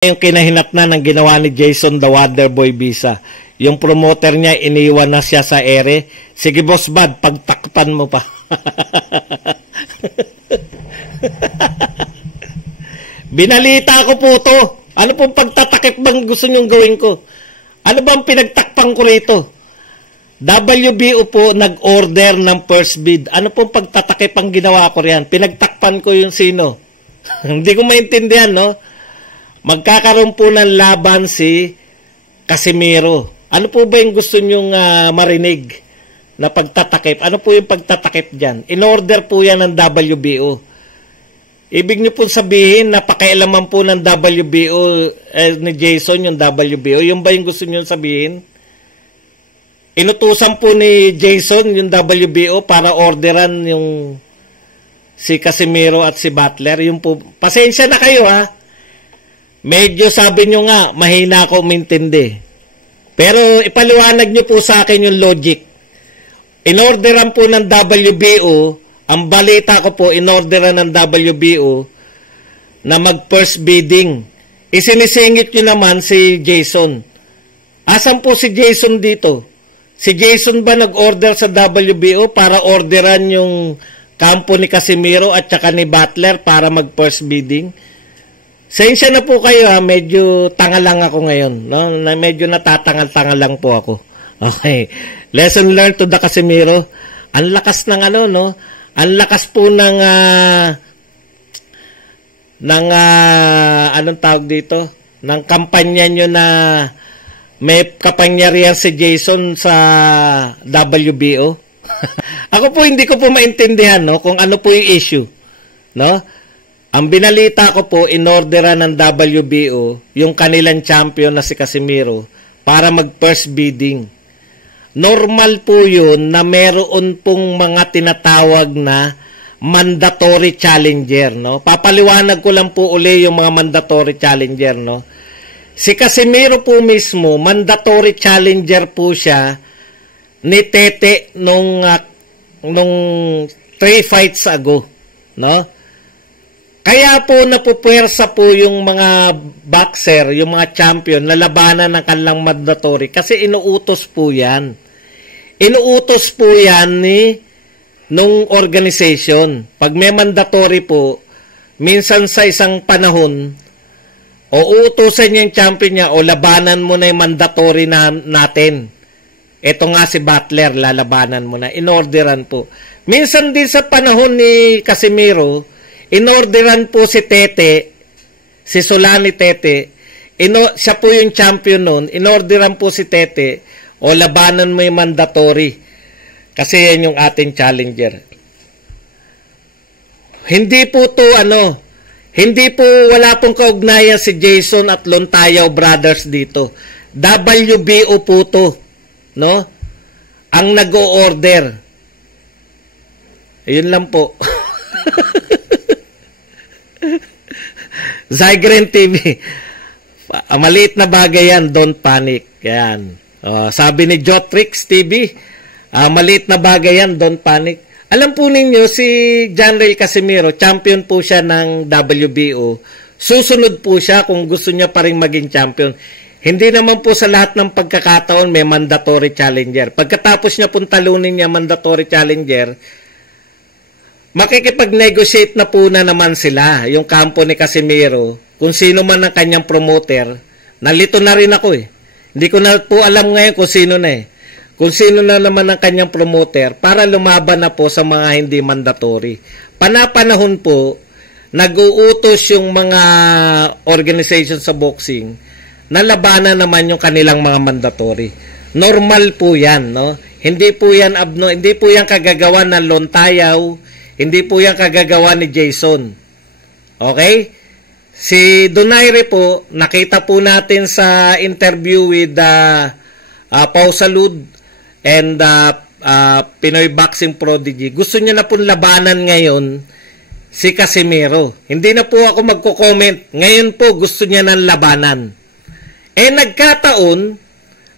Yung kinahinatnan ng ginawa ni Jason the Wonderboy Bisa. Yung promoter niya, iniwan na siya sa ere. Sige, Boss Bad, pagtakpan mo pa. Binalita ko po to. Ano pong pagtatakip bang gusto nyong gawin ko? Ano bang pinagtakpan ko rito? WBO po nag-order ng first bid. Ano pong pagtatakip ang ginawa ko riyan? Pinagtakpan ko yung sino. Hindi ko maintindihan, no? Magkakaroon po ng laban si Casimiro. Ano po ba yung gusto nyong marinig na pagtatakip? Ano po yung pagtatakip dyan? In-order po yan ng WBO. Ibig nyo po sabihin na pakialaman po ng WBO ni Jason yung WBO. Yung ba yung gusto nyo sabihin? Inutusan po ni Jason yung WBO para orderan yung si Casimiro at si Butler. Yung po, pasensya na kayo ha. Medyo sabi nyo nga, mahina ako umintindi. Pero ipaliwanag nyo po sa akin yung logic. Inorderan po ng WBO, ang balita ko po, inorderan ng WBO na mag-first bidding. Isinisingit nyo naman si Jason. Asan po si Jason dito? Si Jason ba nag-order sa WBO para orderan yung kampo ni Casimiro at saka ni Butler para mag-first bidding? Sensya na po kayo ha, medyo tanga lang ako ngayon. No? Medyo natatangal-tangal lang po ako. Okay. Lesson learned to the Casimiro. Ang lakas ng ano, no? Ang lakas po ng anong tawag dito? Ng kampanya nyo na may kapangyarihan si Jason sa WBO. Ako po hindi ko po maintindihan, no? Kung ano po yung issue. No? Ang binalita ko po, inorderan ng WBO yung kanilang champion na si Casimiro para mag-first bidding. Normal po yun na meron pong mga tinatawag na mandatory challenger. No? Papaliwanag ko lang po uli yung mga mandatory challenger. No? Si Casimiro po mismo, mandatory challenger po siya ni Tete nung 3 fights ago. No? Kaya po napupuwersa po yung mga boxer, yung mga champion na labanan ng kanilang mandatory kasi inuutos po yan. Inuutos po yan nung organization. Pag may mandatory po, minsan sa isang panahon, o uutusan niya yung champion niya o labanan mo na yung mandatory natin. Ito nga si Butler, lalabanan mo na. Inorderan po. Minsan din sa panahon ni Casimiro, inorderan po si Tete, si Solani Tete, siya po yung champion noon, inorderan po si Tete, o labanan mo yung mandatory. Kasi yan yung ating challenger. Hindi po to hindi po wala pong kaugnayan si Jason at Lontayaw Brothers dito. WBO po to, no? Ang nag-o-order. Ayun lang po. Zygren TV. Maliit na bagay yan, don't panic. Yan. Sabi ni Jotrix TV, maliit na bagay yan, don't panic. Alam po ninyo, si John Ray Casimiro, champion po siya ng WBO. Susunod po siya kung gusto niya pa rin maging champion. Hindi naman po sa lahat ng pagkakataon may mandatory challenger. Pagkatapos niya pong talunin niya mandatory challenger, makikipag-negotiate na po na naman sila, yung kampo ni Casimiro, kung sino man ang kanyang promoter. Nalito na rin ako eh. Hindi ko na po alam ngayon kung sino na eh. Kung sino na naman ang kanyang promoter para lumaban na po sa mga hindi mandatory. Panapanahon po, nag-uutos yung mga organization sa boxing na labanan naman yung kanilang mga mandatory. Normal po yan, no? Hindi po yan hindi po yan kagagawa ng Lontayaw, hindi po yan kagagawa ni Jason. Okay? Si Donaire po, nakita po natin sa interview with Pau Salud and Pinoy Boxing Prodigy. Gusto niya na po labanan ngayon si Casimiro. Hindi na po ako magko-comment. Ngayon po gusto niya ng labanan. Nagkataon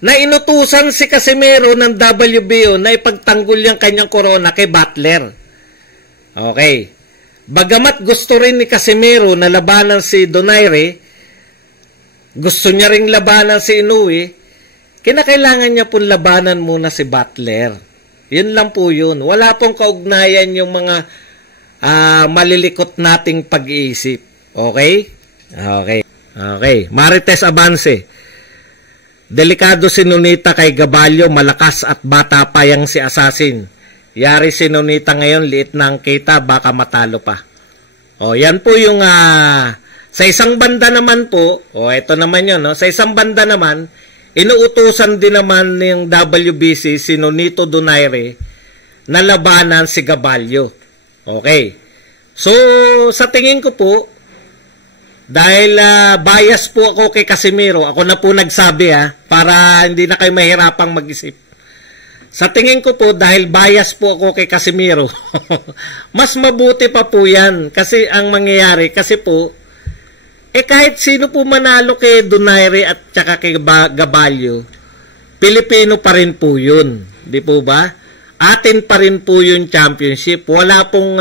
na inutusan si Casimiro ng WBO na ipagtanggol yung kanyang corona kay Butler. Okay. Bagamat gusto rin ni Casimiro na labanan si Donaire, gusto niya ring labanan si Inoue, kinakailangan niya pong labanan muna si Butler. Yun lang po yun. Wala pong kaugnayan yung mga malilikot nating pag-iisip. Okay? Okay. Marites Avance. Delikado si Nonita kay Gabalyo, malakas at bata pa yang si Assassin. Yari si Nonita ngayon, liit na ang kita, baka matalo pa. Yan po yung sa isang banda naman po, ito naman yun, no? Sa isang banda naman, inuutusan din naman ng WBC si Nonito Donaire na labanan si Gabalyo. Okay. So, sa tingin ko po, dahil bias po ako kay Casimiro, ako na po nagsabi para hindi na kayo mahirapang mag-isip. Sa tingin ko po, dahil bias po ako kay Casimiro, mas mabuti pa po yan. Kasi ang mangyayari, kasi po, kahit sino po manalo kay Donaire at saka kay Gabalyo, Pilipino pa rin po yun. Di po ba? Atin pa rin po yung championship. Wala pong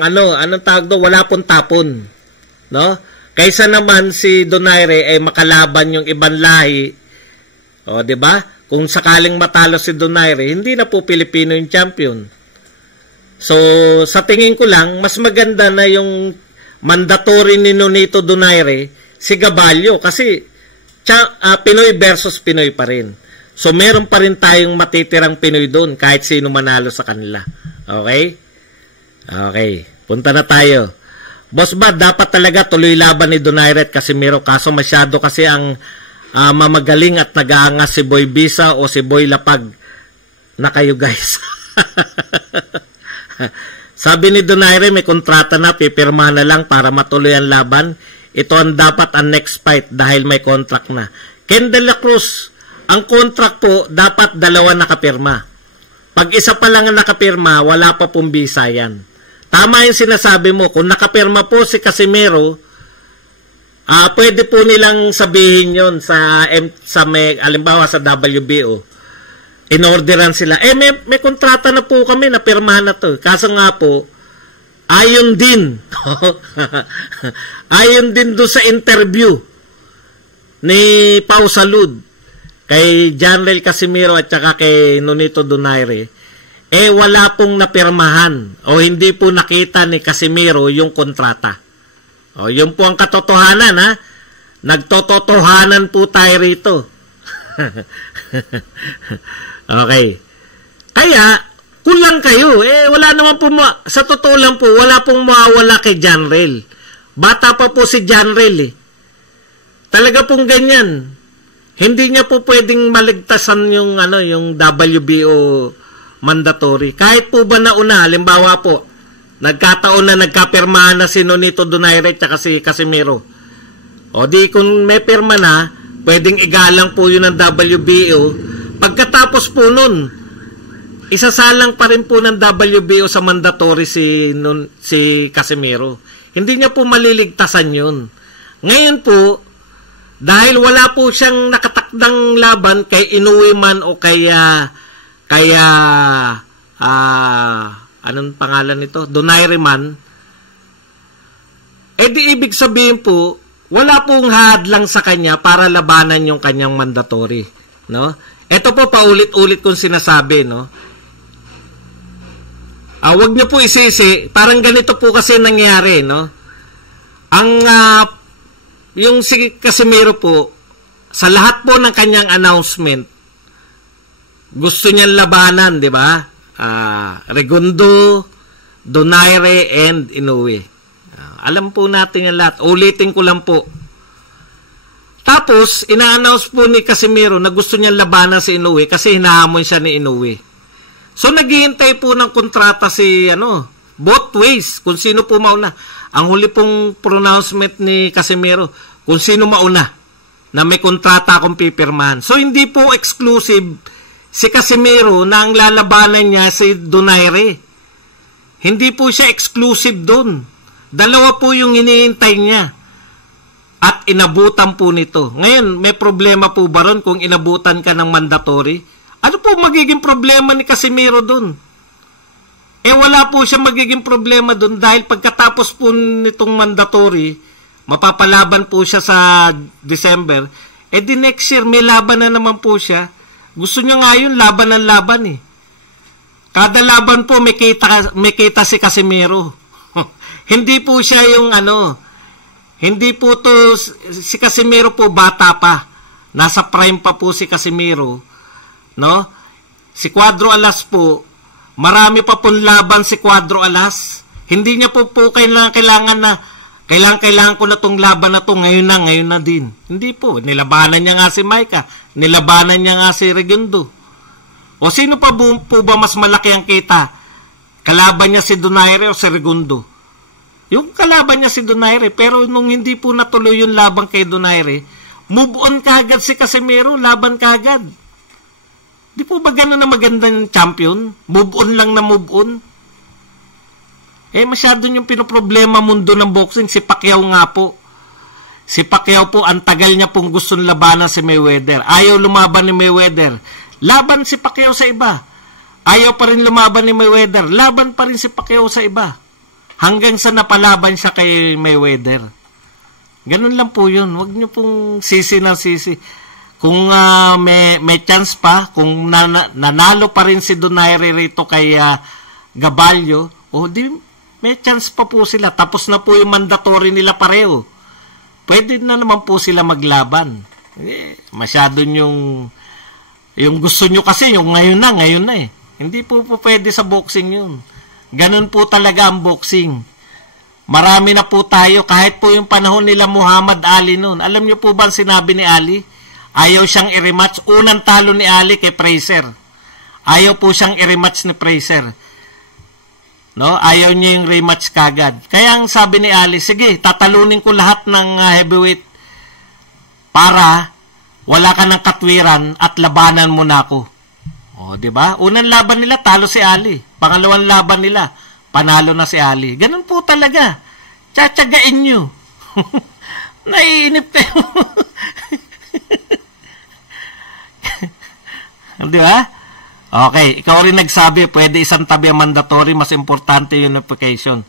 anong tawag doon? Wala pong tapon. No? Kaysa naman si Donaire ay makalaban yung ibang lahi. Di ba? Kung sakaling matalo si Donaire, hindi na po Pilipino yung champion. So, sa tingin ko lang, mas maganda na yung mandatory ni Nonito Donaire si Gabalyo kasi Pinoy versus Pinoy pa rin. So, meron pa rin tayong matitirang Pinoy doon kahit sino manalo sa kanila. Okay? Okay. Punta na tayo. Boss Bad, dapat talaga tuloy laban ni Donaire at Casimiro kaso masyado kasi ang mamagaling at nag-aangas si Boy Bisa o si Boy Lapag na kayo guys. Sabi ni Donaire may kontrata na, pipirma na lang para matuloy ang laban. Ito ang dapat ang next fight dahil may contract na. Ken De La Cruz, ang contract po dapat 2 nakapirma. Pag isa pa lang ang nakapirma, wala pa pong bisa yan. Tama yung sinasabi mo, kung nakapirma po si Casimiro, pwede po nilang sabihin yon sa alimbawa sa WBO. Inorderan sila. May kontrata na po kami, napirmahan na to. Kaso nga po, ayon din. Ayon din do sa interview ni Pau Salud kay Janrel Casimiro at saka kay Nonito Donaire, wala pong napirmahan o hindi po nakita ni Casimiro yung kontrata. Yun po ang katotohanan, ha? Nagtototohanan po tayo rito. Okay. Kaya, kulang kayo. Wala naman po, sa totoo lang po, wala pong mawawala kay Janrel. Bata pa po si Janrel, Talaga pong ganyan. Hindi niya po pwedeng maligtasan yung, yung WBO mandatory. Kahit po ba nauna, halimbawa po, nagkataon na nagkapirmahan na si Nonito Donaire at si Casimiro. Di kung may pirma na, pwedeng igalang po yun ng WBO. Pagkatapos po nun, isasalang pa rin po ng WBO sa mandatory si Casimiro. Hindi niya po maliligtasan yun. Ngayon po, dahil wala po siyang nakatakdang laban kay Inoue man o anong pangalan nito? Donaire man. Di ibig sabihin po, wala pong hadlang sa kanya para labanan yung kanyang mandatory. No? Ito po paulit-ulit kong sinasabi, no? Wag niyo po isisi, parang ganito po kasi nangyari, no? Yung si Casimiro po, sa lahat po ng kanyang announcement, gusto niyang labanan, di ba? Regundo, Donaire, and Inoue. Alam po natin yan lahat. Ulitin ko lang po. Tapos, ina-announce po ni Casimiro na gusto niyang labanan si Inoue kasi hinahamon siya ni Inoue. So, naghihintay po ng kontrata si, both ways, kung sino po mauna. Ang huli pong pronouncement ni Casimiro, kung sino mauna na may kontrata akong pipirmahan. So, hindi po exclusive si Casimiro na ang lalabanan niya si Donaire. Hindi po siya exclusive doon. Dalawa po yung iniintay niya. At inabutan po nito. Ngayon, may problema po ba ron kung inabutan ka ng mandatory? Ano po magiging problema ni Casimiro doon? Wala po siya magiging problema doon dahil pagkatapos po nitong mandatory, mapapalaban po siya sa December, eh di next year may laban na naman po siya. Gusto niya nga yun, laban ng laban eh. Kada laban po may kita si Casimiro. Hindi po siya yung hindi po to, si Casimiro po bata pa. Nasa prime pa po si Casimiro. No? Si Cuadro Alas po, marami pa pong laban si Cuadro Alas. Hindi niya po kailangan ko na tong laban na to ngayon na din. Hindi po. Nilabanan niya nga si Micah. Nilabanan niya nga si Regundo. O sino pa po ba mas malaki ang kita? Kalaban niya si Donaire o si Regundo? Yung kalaban niya si Donaire, pero nung hindi po natuloy yung laban kay Donaire, move on kagad si Casimiro, laban kagad. Di po ba gano'n na magandang champion? Move on lang na move on? Eh, masyado yung pinoproblema mundo ng boxing. Si Pacquiao nga po. Si Pacquiao po, ang tagal niya pong gustong labanan si Mayweather. Ayaw lumaban ni Mayweather. Laban si Pacquiao sa iba. Ayaw pa rin lumaban ni Mayweather. Laban pa rin si Pacquiao sa iba. Hanggang sa napalaban siya kay Mayweather. Ganun lang po yun. Huwag niyo pong sisi ng sisi. Kung may chance pa, kung nanalo pa rin si Donaire rito kay Gaballo, di may chance pa po sila. Tapos na po yung mandatory nila pareho. Pwede na naman po sila maglaban. Masyado yung gusto nyo kasi, yung ngayon na eh. Hindi po pwede sa boxing yun. Ganun po talaga ang boxing. Marami na po tayo, kahit po yung panahon nila Muhammad Ali noon. Alam nyo po ba ang sinabi ni Ali? Ayaw siyang i-rematch. Unang talo ni Ali kay Fraser. Ayaw po siyang i-rematch ni Fraser. No? Ayaw niya yung rematch kagad. Kaya ang sabi ni Ali, sige, tatalunin ko lahat ng heavyweight para wala ka ng katwiran at labanan mo na ako. O, di ba? Unang laban nila, talo si Ali. Pangalawang laban nila, panalo na si Ali. Ganun po talaga. Tsatsagain nyo. Naiinip kayo. Di ba? Okay, ikaw rin nagsabi, pwede isang tabi ang mandatory, mas importante yung unification.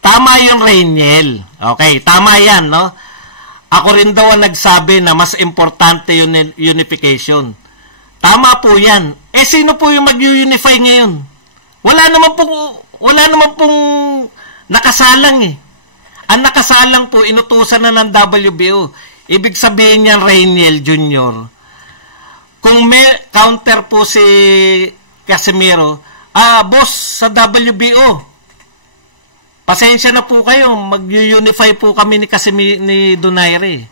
Tama yung Rainiel. Okay, tama yan, no? Ako rin daw ang nagsabi na mas importante yung unification. Tama po yan. Eh, sino po yung mag-unify ngayon? Wala naman pong nakasalang eh. Ang nakasalang po, inutusan na ng WBO. Ibig sabihin niyan, Rainiel Jr., kung may counter po si Casimiro, boss, sa WBO, pasensya na po kayo, mag-unify po kami ni Donaire.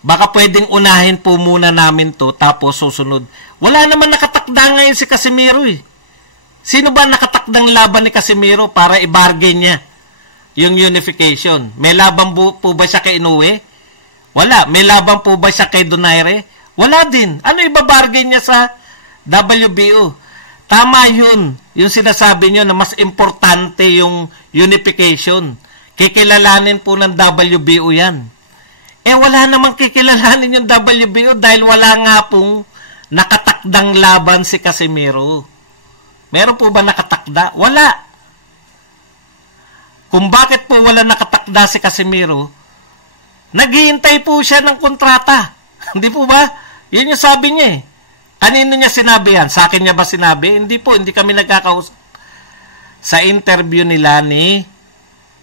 Baka pwedeng unahin po muna namin to, tapos susunod. Wala naman nakatakda ngayon si Casimiro eh. Sino ba nakatakdang laban ni Casimiro para i-bargain niya yung unification? May laban po ba siya kay Inoue? Wala. May laban po ba siya kay Donaire? Wala din. Ano ibabargain niya sa WBO? Tama yun. Yung sinasabi niyo na mas importante yung unification. Kikilalanin po ng WBO yan. Eh wala namang kikilalanin yung WBO dahil wala nga pong nakatakdang laban si Casimiro. Meron po ba nakatakda? Wala. Kung bakit po wala nakatakda si Casimiro, naghihintay po siya ng kontrata. Hindi po ba? Yun yung sabi niya eh. Kanino niya sinabi yan? Sa akin niya ba sinabi? Hindi po, hindi kami nagkakausap. Sa interview nila ni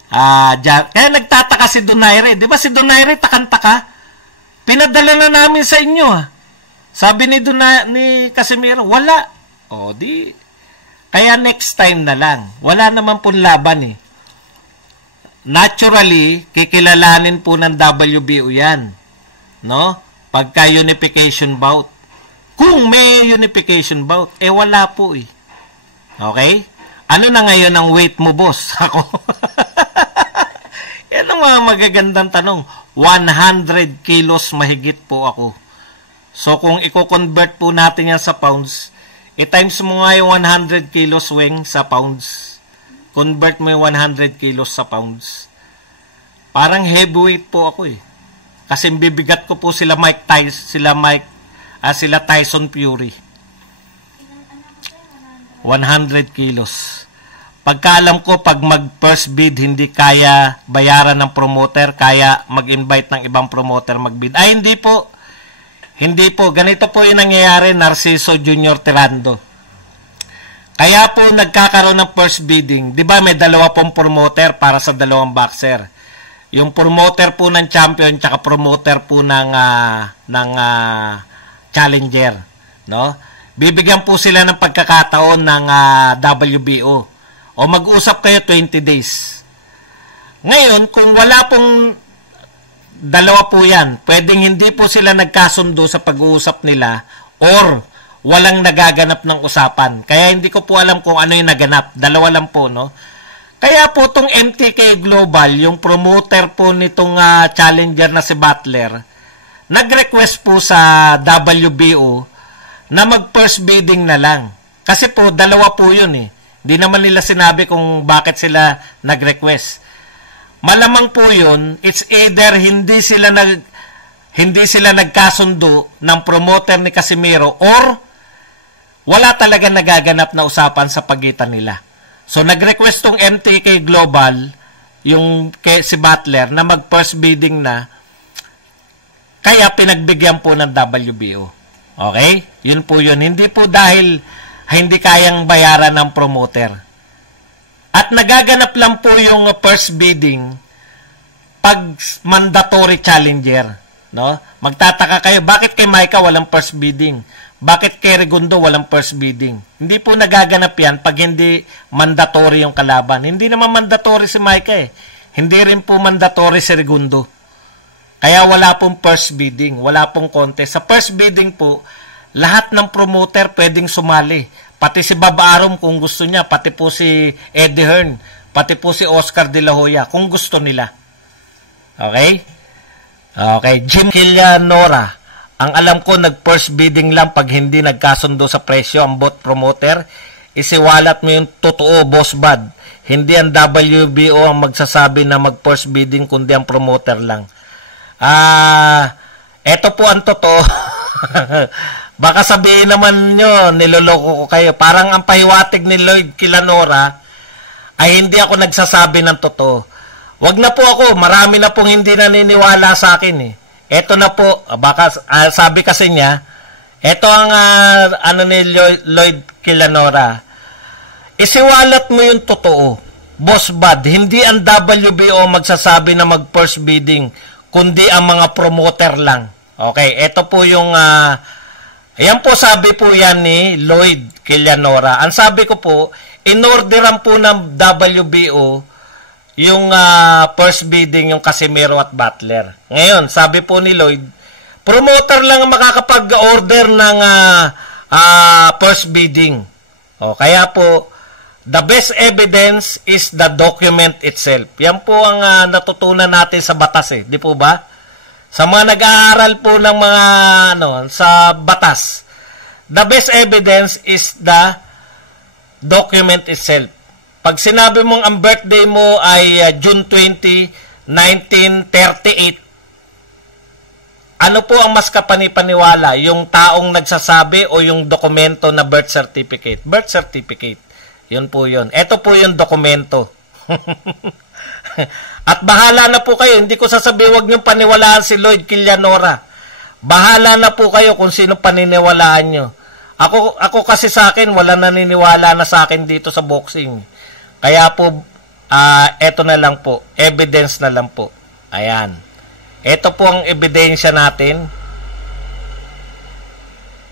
kaya nagtataka si Donaire. Di ba si Donaire takang-taka? Pinadala na namin sa inyo. Sabi ni Casimiro, wala. O di, kaya next time na lang. Wala naman pong laban eh. Naturally, kikilalanin po ng WBO yan. No? Pagka unification bout. Kung may unification bout, eh wala po eh. Okay? Ano na ngayon ang weight mo, boss? Ako. Yan ang mga magagandang tanong. 100 kilos mahigit po ako. So kung i-convert po natin yan sa pounds, i-times mo nga yung 100 kilos wing sa pounds. Convert mo yung 100 kilos sa pounds. Parang heavyweight po ako eh. Kasi bibigat ko po sila Tyson Fury. 100 kilos. Pagkaalam ko, pag mag-first bid, hindi kaya bayaran ng promoter, kaya mag-invite ng ibang promoter mag-bid. Ay, hindi po. Hindi po. Ganito po yung nangyayari, Narciso Jr. Tirando. Kaya po nagkakaroon ng first bidding. Di ba may dalawa pong promoter para sa dalawang boxer? Yung promoter po ng champion tsaka promoter po ng challenger, no? Bibigyan po sila ng pagkakataon ng WBO. O mag-usap kayo 20 days. Ngayon, kung wala pong dalawa po yan, pwedeng hindi po sila nagkasundo sa pag-uusap nila or walang nagaganap ng usapan. Kaya hindi ko po alam kung ano yung naganap. Dalawa lang po, no? Kaya po itong MTK Global, yung promoter po nitong challenger na si Butler, nag-request po sa WBO na mag-first bidding na lang. Kasi po, dalawa po yun eh. Di naman nila sinabi kung bakit sila nag-request. Malamang po yun, it's either hindi sila nagkasundo ng promoter ni Casimero or wala talaga nagaganap na usapan sa pagitan nila. So, nag-request tong MTK Global, yung si Butler, na mag-first bidding na, kaya pinagbigyan po ng WBO. Okay? Yun po yun. Hindi po dahil hindi kayang bayaran ng promoter. At nagaganap lang po yung first bidding pag mandatory challenger. No? Magtataka kayo, bakit kay Micah walang first bidding? Bakit kay Regundo walang first bidding? Hindi po nagaganap yan pag hindi mandatory yung kalaban. Hindi naman mandatory si Micah eh. Hindi rin po mandatory si Regundo. Kaya wala pong first bidding. Wala pong contest. Sa first bidding po, lahat ng promoter pwedeng sumali. Pati si Bob Arum kung gusto niya. Pati po si Eddie Hearn. Pati po si Oscar De La Hoya kung gusto nila. Okay? Okay. Jim Killianora. Ang alam ko, nag-first bidding lang pag hindi nagkasundo sa presyo ang bot promoter. Isiwalat mo yung totoo, Boss Bud. Hindi ang WBO ang magsasabi na mag-first bidding, kundi ang promoter lang. Eto po ang totoo. Baka sabihin naman nyo, niloloko ko kayo. Parang ang pahiwatig ni Lloyd Killianora ay hindi ako nagsasabi ng totoo. Wag na po ako, marami na pong hindi naniniwala sa akin eh. Eto na po, baka sabi kasi niya, eto ang ni Lloyd Killianora. Isiwalat mo yung totoo. Boss Bud, hindi ang WBO magsasabi na mag-first bidding, kundi ang mga promoter lang. Okay, eto po yung ayan po, sabi po yan ni Lloyd Killianora. Ang sabi ko po, inorderan po ng WBO yung first bidding, yung Casimero at Butler. Ngayon, sabi po ni Lloyd, promoter lang ang makakapag-order ng first bidding. O, kaya po, the best evidence is the document itself. Yan po ang natutunan natin sa batas eh. Di po ba? Sa mga nag-aaral po ng mga sa batas, the best evidence is the document itself. Pag sinabi mong ang birthday mo ay June 20, 1938, ano po ang mas kapanipaniwala? Yung taong nagsasabi o yung dokumento na birth certificate? Birth certificate. Yun po yun. Ito po yung dokumento. At bahala na po kayo. Hindi ko sasabihin, huwag niyong paniwalaan si Lloyd Killianora. Bahala na po kayo kung sino paniniwalaan nyo. Ako kasi sa akin, wala naniniwala na sa akin dito sa boxing. Kaya po, eto na lang po. Evidence na lang po. Ayan. Ito po ang ebidensya natin.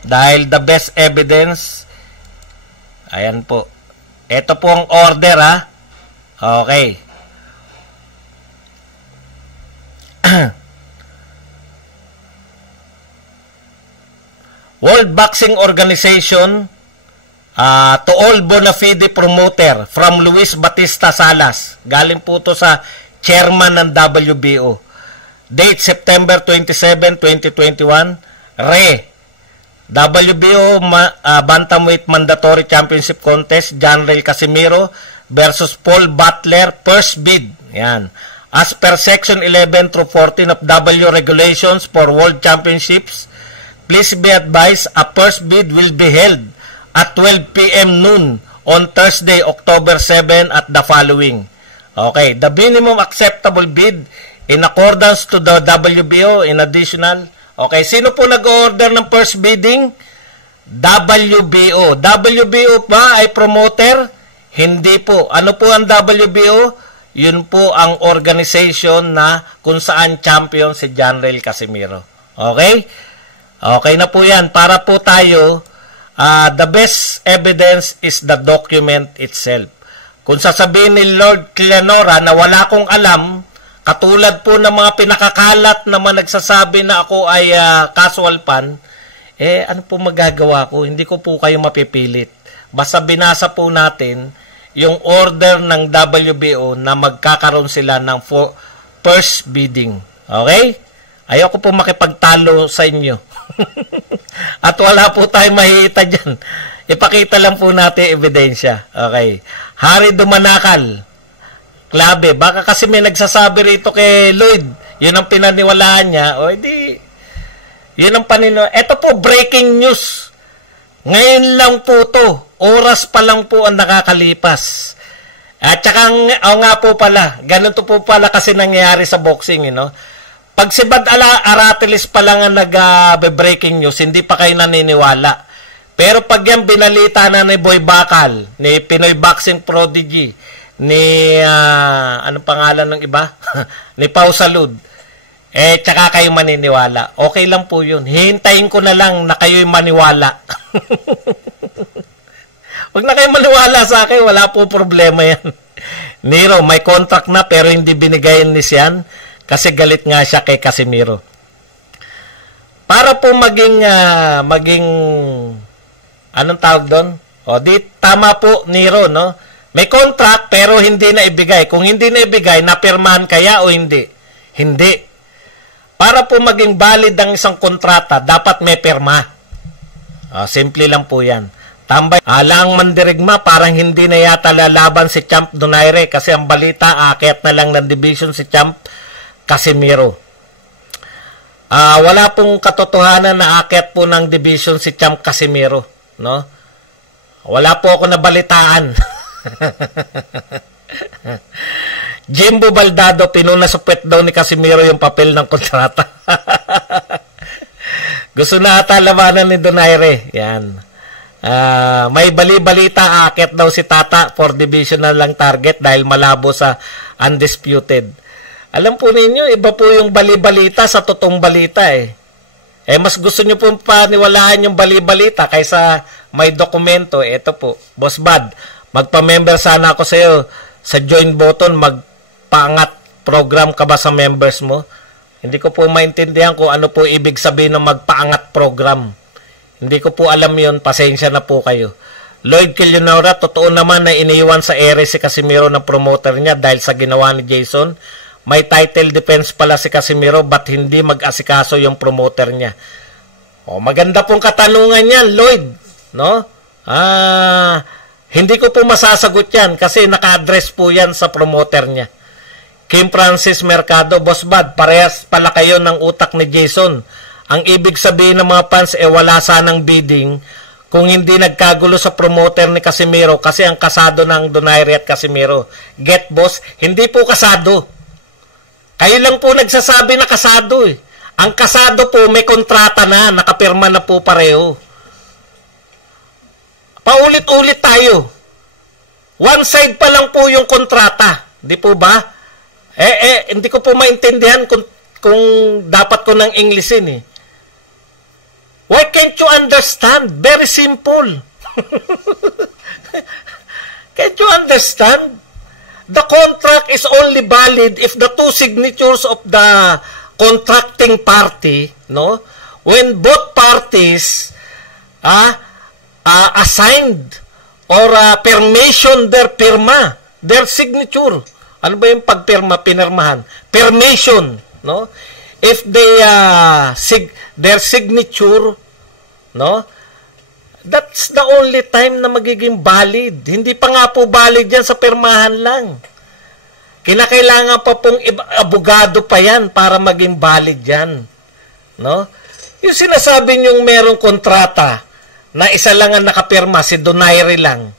Dahil the best evidence, ayan po. Ito po ang order, ha. Okay. World Boxing Organization, to all bona fide promoter from Luis Batista Salas. Galing po to sa chairman ng WBO. Date September 27, 2021. WBO Bantamweight Mandatory Championship Contest, John Ray Casimero versus Paul Butler, first bid. Yan. As per Section 11 through 14 of W Regulations for World Championships, please be advised, a first bid will be held at 12 p.m. noon on Thursday, October 7 at the following. Okay, the minimum acceptable bid in accordance to the WBO in additional. Okay, sino po nag-order ng first bidding? WBO. WBO ba ay promoter? Hindi po. Ano po ang WBO? Yun po ang organization na kung saan champion si Janrel Casimiro. Okay? Okay na po yan. Para po tayo, the best evidence is the document itself. Kung sasabihin ni Lord Cleanora na wala akong alam, katulad po ng mga pinakakalat naman nagsasabi na ako ay casual fan, ano po magagawa ko? Hindi ko po kayo mapipilit. Basta binasa po natin yung order ng WBO na magkakaroon sila ng first bidding. Okay? Ayoko po makipagtalo sa inyo. At wala po tayong mahihita dyan. Ipakita lang po natin ebidensya. Okay. Hari Dumanakal. Klabe. Baka kasi may nagsasabi rito kay Lloyd. Yun ang pinaniwalaan niya. O hindi. Yun ang paniniwala. Ito po, breaking news. Ngayon lang po to. Oras pa lang po ang nakakalipas. At saka, nga po pala, ganito po pala kasi nangyayari sa boxing, you know? Pag si Bad Aratilis pa lang ang nag-breaking news, hindi pa kayo naniniwala. Pero pag yan binalita na ni Boy Bakal, ni Pinoy Boxing Prodigy, ni, anong pangalan ng iba? Ni Pau Salud, tsaka kayo maniniwala. Okay lang po yun. Hihintayin ko na lang na kayo'y maniwala. Huwag na kayo maniwala sa akin, wala po problema yan. Nero, may contract na pero hindi binigay ni Sian kasi galit nga siya kay Casimiro. Para po maging anong tawag doon? O, di tama po, Nero, no? May contract pero hindi na ibigay. Kung hindi na ibigay, napirmahan kaya o hindi? Hindi. Para po maging valid ang isang kontrata, dapat may pirma. Simple lang po yan. Tambay, alang mandirigma, parang hindi na yata lalaban si Champ Donaire kasi ang balita, aakyat na lang ng division si Champ Casimiro. Wala pong katotohanan na aakyat po ng division si Champ Casimiro, no? Wala po ako nabalitaan. Jimbo Baldado, pinunasupit daw ni Casimiro yung papel ng kontrata. Gusto na ata labanan ni Donaire. Yan. May bali-balita, aakyat daw si Tata for divisional lang target dahil malabo sa undisputed. Alam po ninyo, iba po yung bali-balita sa totoong balita eh. Mas gusto nyo po paniwalaan yung bali-balita kaysa may dokumento. Ito po, Boss Bad, magpa-member sana ako sa iyo. Sa join button, magpaangat program ka ba sa members mo? Hindi ko po maintindihan kung ano po ibig sabihin ng magpaangat program. Hindi ko po alam yun. Pasensya na po kayo. Lloyd Cleanora, totoo naman na iniwan sa ere si Casimiro ng promoter niya dahil sa ginawa ni Jason. May title defense pala si Casimiro but hindi mag-asikaso yung promoter niya. Maganda pong katanungan yan, Lloyd. No? Hindi ko po masasagot yan kasi naka-address po yan sa promoter niya. Kim Francis Mercado, Boss Bad, parehas pala kayo ng utak ni Jason. Ang ibig sabihin ng mga fans, wala sanang bidding kung hindi nagkagulo sa promoter ni Casimiro kasi ang kasado ng Donaire at Casimiro. Get, boss? Hindi po kasado. Kayo lang po nagsasabi na kasado eh. Ang kasado po may kontrata na, nakapirma na po pareho. Paulit-ulit tayo. One side pa lang po yung kontrata. Di po ba? Hindi ko po maintindihan kung dapat ko ng Englishin eh. Why can't you understand? Very simple. Can't you understand? The contract is only valid if the two signatures of the contracting party, no? When both parties assigned or permission their firma, their signature. Ano ba yung pagpirma, pinirmahan? Permission, no? If they their signature, no? That's the only time na magiging valid. Hindi pa nga po valid yan sa pirmahan lang. Kinakailangan pa pong abogado pa yan para maging valid yan. No? Yung sinasabi niyong merong kontrata na isa lang ang nakapirma, si Donaire lang.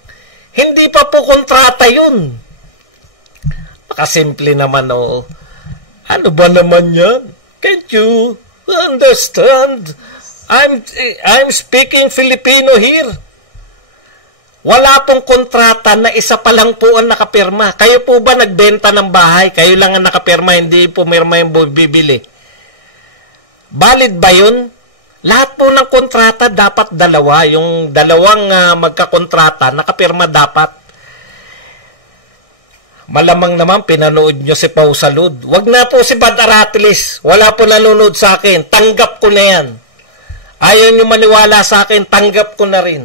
Hindi pa po kontrata yun. Makasimple naman, oo. Ano ba naman yan? Can't you understand? I'm speaking Filipino here. Wala pong kontrata na isa pa lang po ang nakapirma. Kayo po ba nagbenta ng bahay? Kayo lang ang nakapirma, hindi po mirma yung bibili. Valid ba yun? Lahat po ng kontrata dapat dalawa. Yung dalawang magkakontrata, nakapirma dapat. Malamang naman pinanood nyo si Pau Salud. Wag na po si Bad Aratilis. Wala po nanonood sa akin. Tanggap ko na yan. Ayaw nyo maniwala sa akin, tanggap ko na rin.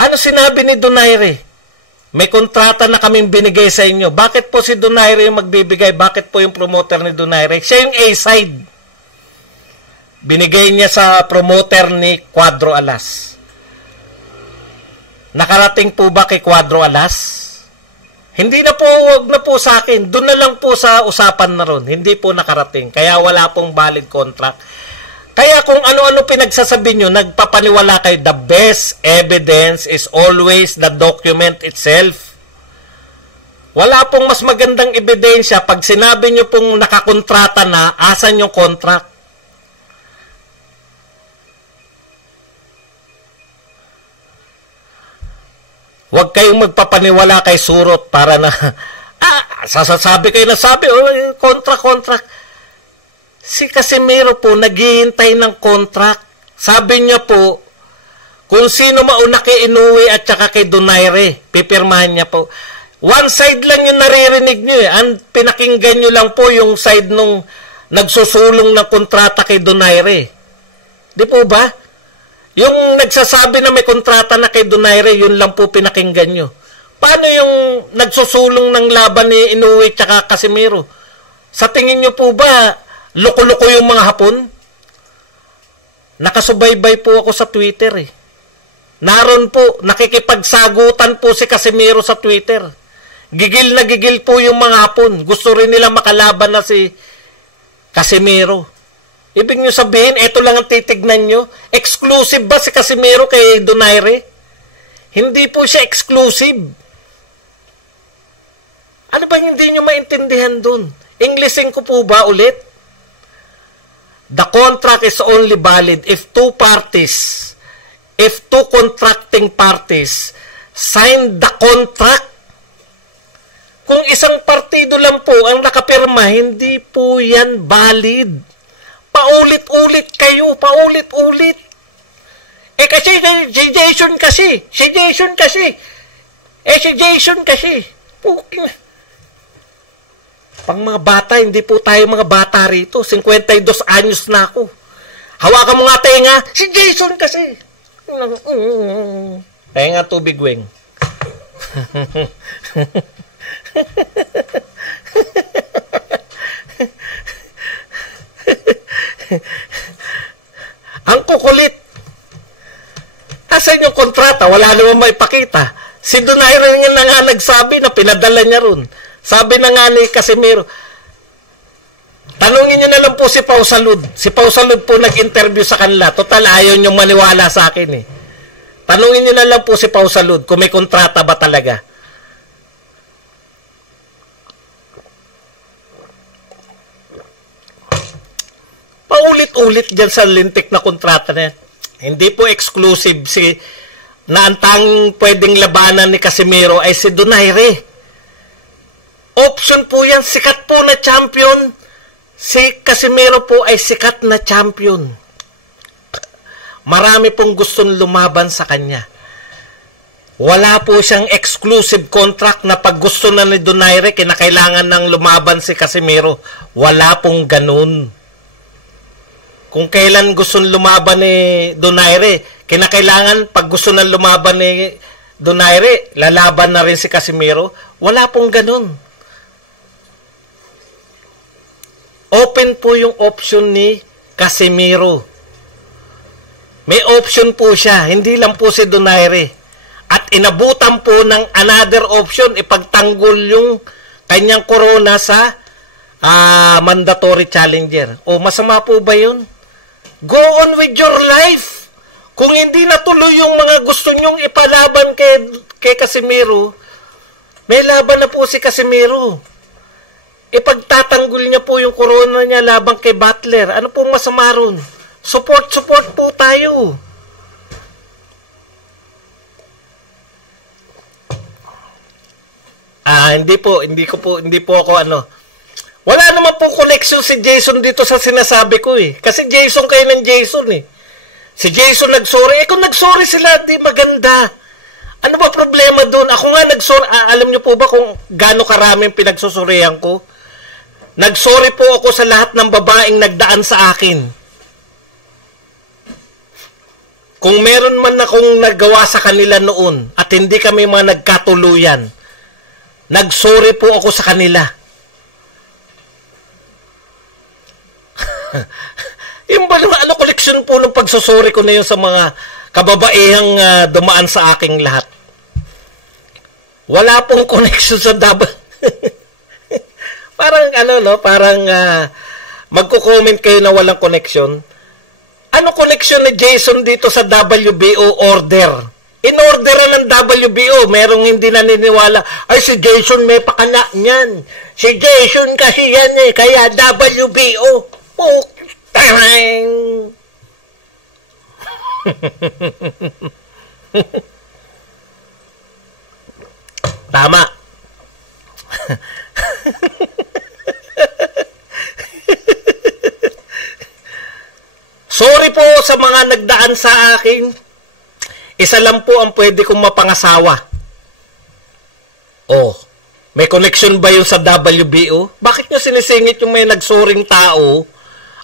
Ano sinabi ni Donaire? May kontrata na kaming binigay sa inyo. Bakit po si Donaire yung magbibigay? Bakit po yung promoter ni Donaire? Siya yung A-side. Binigay niya sa promoter ni Cuadro Alas. Nakarating po ba kay Cuadro Alas? Hindi na po, wag na po sa akin. Doon na lang po sa usapan na ron. Hindi po nakarating. Kaya wala pong valid contract. Kaya kung ano-ano pinagsasabi nyo, nagpapaniwala kayo, the best evidence is always the document itself. Wala pong mas magandang ebidensya pag sinabi nyo pong nakakontrata na, asan yung contract? Huwag kayong magpapaniwala kay Surot para na, sasasabi kayo na sabi, contract. Si Casimiro po, naghihintay ng contract. Sabi niya po, kung sino mauna kay Inoue at saka kay Donaire, pipirmahan niya po. One side lang yung naririnig niyo eh. Ang pinakinggan niyo lang po yung side nung nagsusulong ng kontrata kay Donaire. Di po ba? Yung nagsasabi na may kontrata na kay Donaire, yun lang po pinakinggan niyo. Paano yung nagsusulong ng laban ni Inoue at saka Casimiro? Sa tingin niyo po ba, loko-loko yung mga Hapon? Nakasubaybay po ako sa Twitter eh. Naroon po, nakikipagsagutan po si Casimiro sa Twitter. Gigil na gigil po yung mga Hapon. Gusto rin nila makalaban na si Casimiro. Ibig nyo sabihin, eto lang ang titignan nyo. Exclusive ba si Casimiro kay Donaire? Hindi po siya exclusive. Ano ba hindi nyo maintindihan dun? Englishin ko po ba ulit? The contract is only valid if two contracting parties sign the contract. Kung isang partido lang po ang nakapirma, hindi po yan valid. Paulit-ulit kayo, paulit-ulit. Kasi si Jason kasi. Puking. Pang mga bata, hindi po tayo mga bata rito. 52 anyos na ako. Hawakan mo nga tenga. Si Jason kasi. Tenga tubig, weng. Ang kukulit. Asan yung kontrata? Wala naman maipakita. Si Donaire na nga nagsabi na pinadala niya ron. Sabi na nga ni Casimiro, tanungin nyo na lang po si Pau Salud. Si Pau Salud po nag-interview sa kanila. Total, ayaw nyo maniwala sa akin eh. Tanungin nyo na lang po si Pau Salud kung may kontrata ba talaga. Paulit-ulit dyan sa lintik na kontrata na yan. Hindi po exclusive na ang tanging pwedeng labanan ni Casimiro ay si Donaire. Option po yan, sikat po na champion. Si Casimiro po ay sikat na champion. Marami pong gustong lumaban sa kanya. Wala po siyang exclusive contract na pag gusto na ni Donaire, kinakailangan ng lumaban si Casimiro. Wala pong ganun. Kung kailan gusto lumaban ni Donaire, kinakailangan pag gusto na lumaban ni Donaire, lalaban na rin si Casimiro. Wala pong ganun. Open po yung option ni Casimiro. May option po siya, hindi lang po si Donaire. At inabutan po ng another option, ipagtanggol yung kanyang corona sa mandatory challenger. O masama po ba yun? Go on with your life. Kung hindi natuloy yung mga gusto nyong ipalaban kay Casimiro, may laban na po si Casimiro. Ipagtatanggol niya po yung corona niya laban kay Butler. Ano pong masama ron? Support po tayo. Hindi po ako Wala naman po connection si Jason dito sa sinasabi ko eh. Kasi Jason kayo ng Jason eh. Si Jason nagsorry. Kung nagsorry sila, di maganda. Ano ba problema doon? Ako nga nagsorry. Alam niyo po ba kung gaano karaming pinagsusurihan ko? Nagsorry po ako sa lahat ng babaeng nagdaan sa akin. Kung meron man akong nagawa sa kanila noon at hindi kami mga nagkatuluyan, nagsorry po ako sa kanila. Yung ba koleksyon po ng pagsusuri ko na yun sa mga kababaehang dumaan sa aking lahat. Wala pong connection sa parang magko-comment kayo na walang connection. Ano connection ni Jason dito sa WBO order? In-order ng WBO, merong hindi naniniwala, ay si Jason may pakana niyan. Si Jason kasi yan kaya WBO. Tarang! Tama. Sorry po sa mga nagdaan sa akin. Isa lang po ang pwede kong mapangasawa. Oh, may connection ba yun sa WBO? Bakit nyo sinisingit yung may nagsoring tao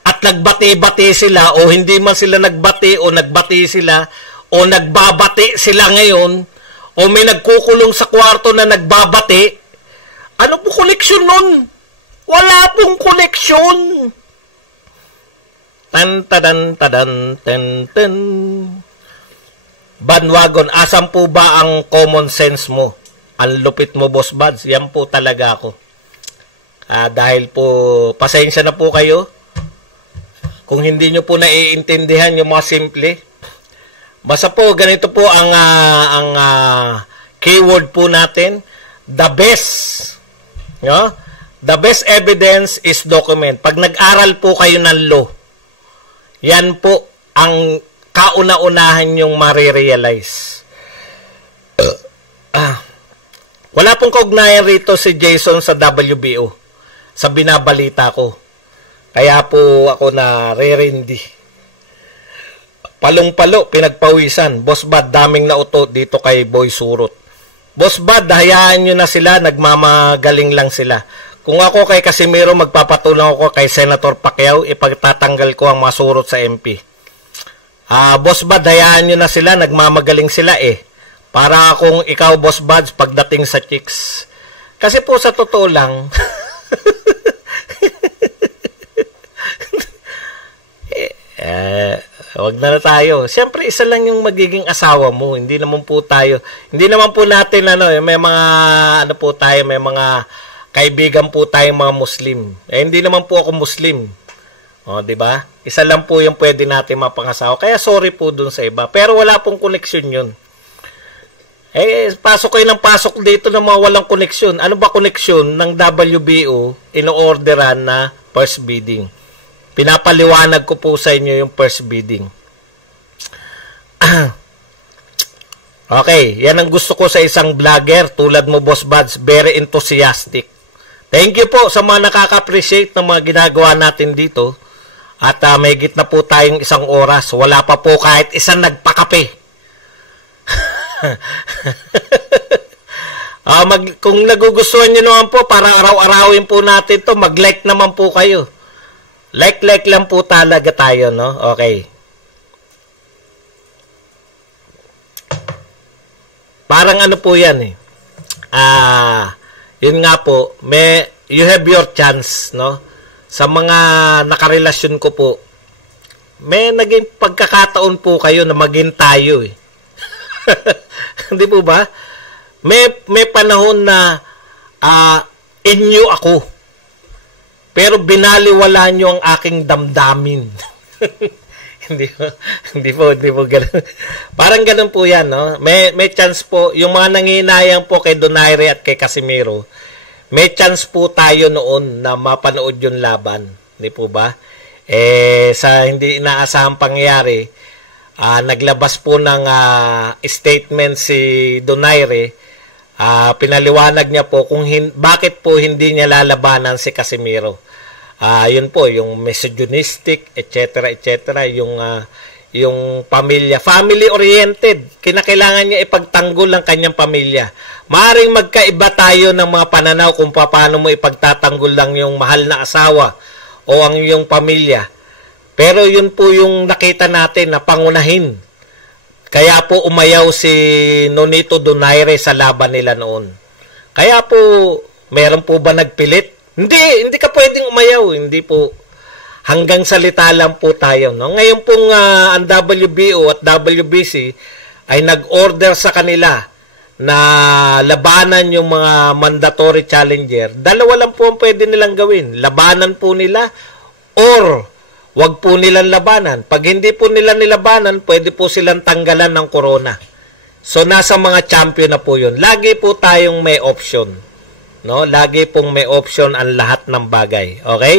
at nagbati-bati sila o hindi man sila nagbati o nagbati sila o nagbabati sila ngayon o may nagkukulong sa kwarto na nagbabati? Ano po koneksyon nun? Wala pong koneksyon. Tan-tadan-tadan-ten-ten. Bandwagon, asan po ba ang common sense mo? Ang lupit mo, Boss Buds. Yan po talaga ako. Dahil po, pasensya na po kayo. Kung hindi nyo po naiintindihan yung mga simple. Basta po, ganito po ang keyword po natin. The best. No? The best evidence is document. Pag nag-aral po kayo ng law, yan po ang kauna-unahan yung marirealize. Wala pong kaugnayan rito si Jason sa WBO. Sa binabalita ko. Kaya po ako narerindi. Palong-palo, pinagpawisan. Boss Bad, daming nauto dito kay Boy Surot. Boss Bad, hayaan nyo na sila, nagmamagaling lang sila. Kung ako kay Casimiro, magpapatulong ako kay Senator Pacquiao, ipagtatanggal ko ang mga surot sa MP. Boss Bad, hayaan nyo na sila, nagmamagaling sila eh. Para akong ikaw, Boss Bad, pagdating sa chicks. Kasi po sa totoo lang, wag na tayo. Siyempre, isa lang yung magiging asawa mo. Hindi naman po natin, may mga, may mga kaibigan po tayong mga Muslim. Hindi naman po ako Muslim. O, di ba? Isa lang po yung pwede natin mapangasawa. Kaya sorry po dun sa iba. Pero wala pong koneksyon yun. Pasok kayo ng pasok dito na mga walang koneksyon. Ano ba koneksyon ng WBO ino-orderan na first bidding? Pinapaliwanag ko po sa inyo yung first bidding. Okay, yan ang gusto ko sa isang vlogger tulad mo, Boss Buds, very enthusiastic. Thank you po sa mga nakaka-appreciate ng mga ginagawa natin dito. At may gitna po tayong isang oras. Wala pa po kahit isang nagpakape. Kung nagugustuhan nyo naman po, para araw-arawin po natin to, mag-like naman po kayo. Like lang po talaga tayo, no? Okay. Parang ano po yan eh. Yun nga po, you have your chance, no? Sa mga nakarelasyon ko po, may naging pagkakataon po kayo na maging tayo eh. Hindi po ba? May panahon na inyo ako. Pero binaliwala nyo ang aking damdamin. Hindi po ganun. Parang ganun po yan, no? May chance po, yung mga nanginayang po kay Donaire at kay Casimiro, may chance po tayo noon na mapanood yung laban. Hindi po ba? Sa hindi inaasahang pangyayari, naglabas po ng statement si Donaire. Pinaliwanag niya po kung bakit po hindi niya lalabanan si Casimiro. Yun po, yung misogynistic, etc., yung pamilya, family-oriented. Kinakailangan niya ipagtanggol ang kanyang pamilya. Maaring magkaiba tayo ng mga pananaw kung paano mo ipagtatanggol lang yung mahal na asawa o ang iyong pamilya. Pero yun po yung nakita natin na pangunahin. Kaya po umayaw si Nonito Donaire sa laban nila noon. Kaya po, meron po ba nagpilit? Hindi ka pwedeng umayaw. Hindi po. Hanggang salita lang po tayo. No? Ngayon pong ang WBO at WBC ay nag-order sa kanila na labanan yung mga mandatory challenger. Dalawa lang po ang pwede nilang gawin. Labanan po nila or wag po nilang labanan. Pag hindi po nila nilabanan, pwede po silang tanggalan ng corona. So, nasa mga champion na po yun. Lagi po tayong may option. No? Lagi pong may option ang lahat ng bagay. Okay?